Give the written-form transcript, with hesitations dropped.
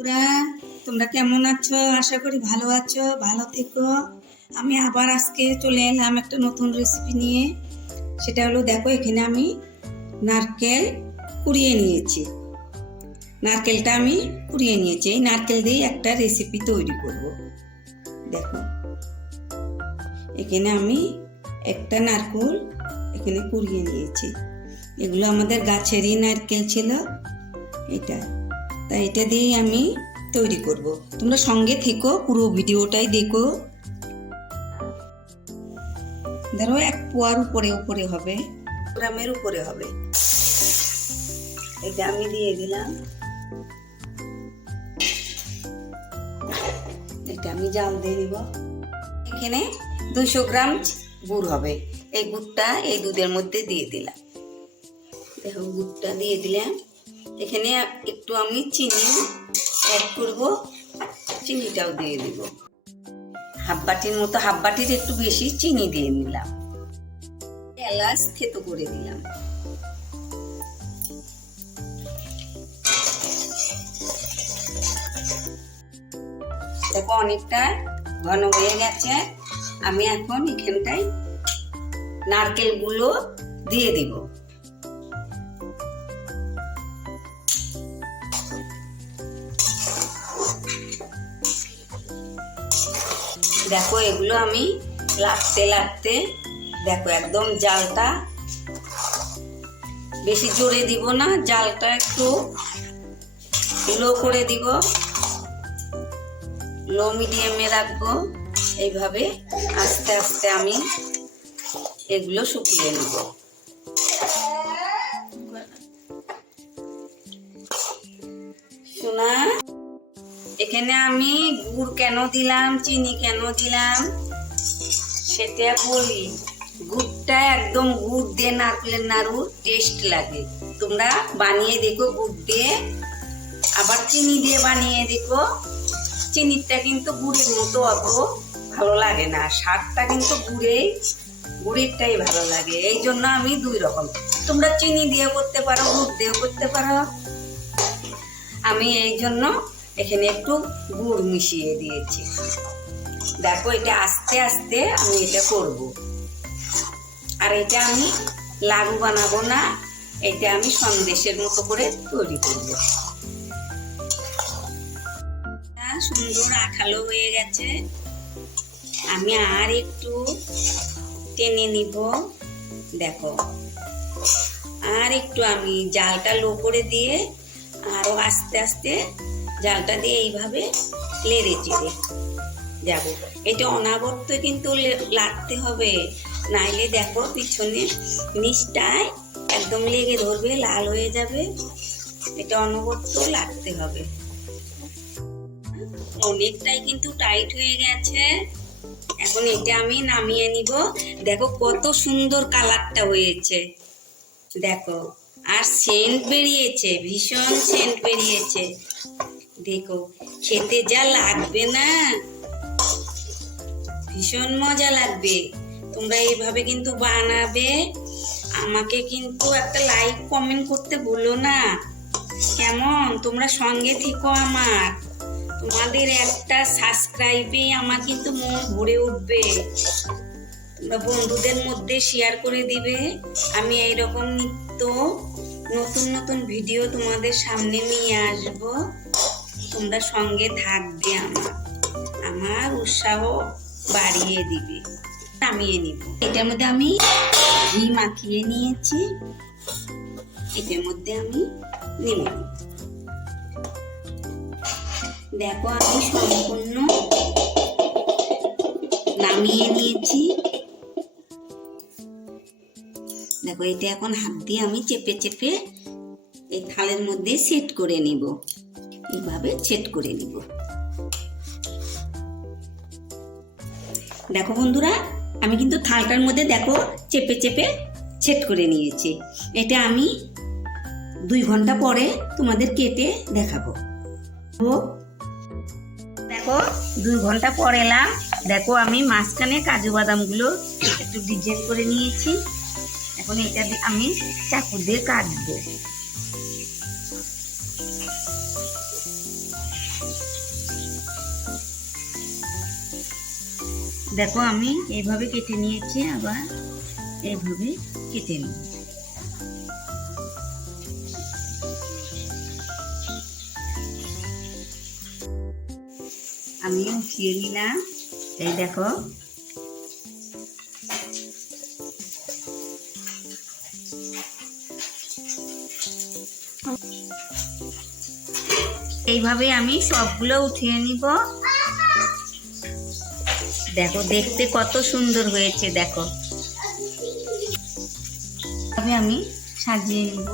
বন্ধুরা, তোমরা কেমন আছো? আশা করি ভালো আছো, ভালো থেকো। আমি আবার আজকে চলে এলাম একটা নতুন রেসিপি নিয়ে। সেটা হলো, দেখো এখানে আমি নারকেল কুড়িয়ে নিয়েছি। নারকেলটা আমি কুড়িয়ে নিয়েছি। এই নারকেল দিয়ে একটা রেসিপি তৈরি করব। দেখো এখানে আমি একটা নারকেল এখানে কুড়িয়ে নিয়েছি। এগুলো আমাদের গাছেরই নারকেল ছিল, এটা। তাই এটা দিয়েই আমি তৈরি করব। তোমরা সঙ্গে থেকো, পুরো ভিডিওটাই দেখো। ধরো 1 পোয়ার উপরে হবে, গ্রামের উপরে হবে। এটা আমি দিয়ে দিলাম। এটা আমি জাল দিয়ে দিব। এখানে 200 গ্রাম গুড় হবে। এই গুড়টা এই দুধের মধ্যে দিয়ে দিলাম। দেখো গুড়টা দিয়ে দিলাম। এখানে একটু আমি চিনি অ্যাড করব, চিনিটাও দিয়ে দিব। হাফ বাটির মতো, হাফ বাটির একটু বেশি চিনি দিয়ে নিলাম। এলাচ থেতো করে দিলাম। দেখো অনেকটা ঘন হয়ে গেছে। আমি এখন এখানটায় নারকেলগুলো দিয়ে দিব। দেখো এগুলো আমি লাগতে লাগতে, দেখো একদম জালটা বেশি জোরে দিব না, জালটা একটু লো করে দিব, লো মিডিয়ামে রাখবো। এইভাবে আস্তে আস্তে আমি এগুলো শুকিয়ে নেব। শোনা, এখানে আমি গুড় কেন দিলাম, চিনি কেন দিলাম সেটা বলি। গুড়টা একদম গুড় দিয়ে নারকেলের নাড়ু টেস্ট লাগে। তোমরা বানিয়ে দেখো গুড় দিয়ে, আবার চিনি দিয়ে বানিয়ে দেখো। চিনিটা কিন্তু গুড়ের মতো অত ভালো লাগে না, স্বাদটা কিন্তু গুড়েরটাই ভালো লাগে। এই জন্য আমি 2 রকম, তোমরা চিনি দিয়ে করতে পারো, গুড় দিয়েও করতে পারো। আমি এই জন্য এখানে একটু গুড় মিশিয়ে দিয়েছি। দেখো এটা আস্তে আস্তে আমি এটা করব। আর এটা আমি লাডু বানাবো না, এটা আমি সন্দেশের মতো করে তৈরি করব। সুন্দর আঠালো হয়ে গেছে। আমি আর একটু টেনে নিব। দেখো আর একটু আমি জালটা লো করে দিয়ে আরো আস্তে আস্তে জালটা দিয়ে এইভাবে লেড়ে চেড়ে যাব। এটা অনাবর্ত কিন্তু লাগতে হবে, নাইলে দেখো পিছনে নিচটায় একদম লেগে ধরবে, লাল হয়ে যাবে। এটা অনবর্ত লাগতে হবে। অনেকটাই কিন্তু টাইট হয়ে গেছে। এখন এটা আমি নামিয়ে নিব। দেখো কত সুন্দর কালারটা হয়েছে, দেখো। আর সেন্ট বেরিয়েছে, ভীষণ সেন্ট বেরিয়েছে। দেখো খেতে যা লাগবে না, ভীষণ মজা লাগবে। তোমরা এইভাবে কিন্তু বানাবে। আমাকে কিন্তু একটা লাইক কমেন্ট করতে ভুলো না, কেমন? তোমরা সঙ্গে থেকো আমার। তোমাদের একটা সাবস্ক্রাইবে আমার কিন্তু মন ভরে উঠবে। তোমরা বন্ধুদের মধ্যে শেয়ার করে দিবে। আমি এইরকম নিত্য নতুন নতুন ভিডিও তোমাদের সামনে নিয়ে আসব। তোমরা সঙ্গে থাকবে, আমার উৎসাহ বাড়িয়ে দিবে। নামিয়ে নিব। এটার মধ্যে আমি ঘি মাখিয়ে নিয়েছি, এটার মধ্যে আমি নেব। দেখো আমি সম্পূর্ণ নামিয়ে নিয়েছি। দেখো এটা এখন হাত দিয়ে আমি চেপে চেপে এই থালের মধ্যে সেট করে নিব। এইভাবে সেট করে নিব। দেখো বন্ধুরা, আমি কিন্তু থালটার মধ্যে দেখো চেপে চেপে সেট করে নিয়েছি। এটা আমি 2 ঘন্টা পরে তোমাদের কেটে দেখাবো। দেখো 2 ঘন্টা পর এলাম। দেখো আমি মাঝখানে কাজু বাদামগুলো একটু ডিজাইন করে নিয়েছি। এখন এটা আমি চাকু দিয়ে কাটবো। দেখো আমি এইভাবে কেটে নিয়েছি, আবার এইভাবে কেটে নিই। আমি উঠিয়ে নিলাম, এই দেখো। এইভাবে আমি সবগুলো উঠিয়ে নিব। দেখো দেখতে কত সুন্দর হয়েছে, দেখো। তবে আমি সাজিয়ে নিব।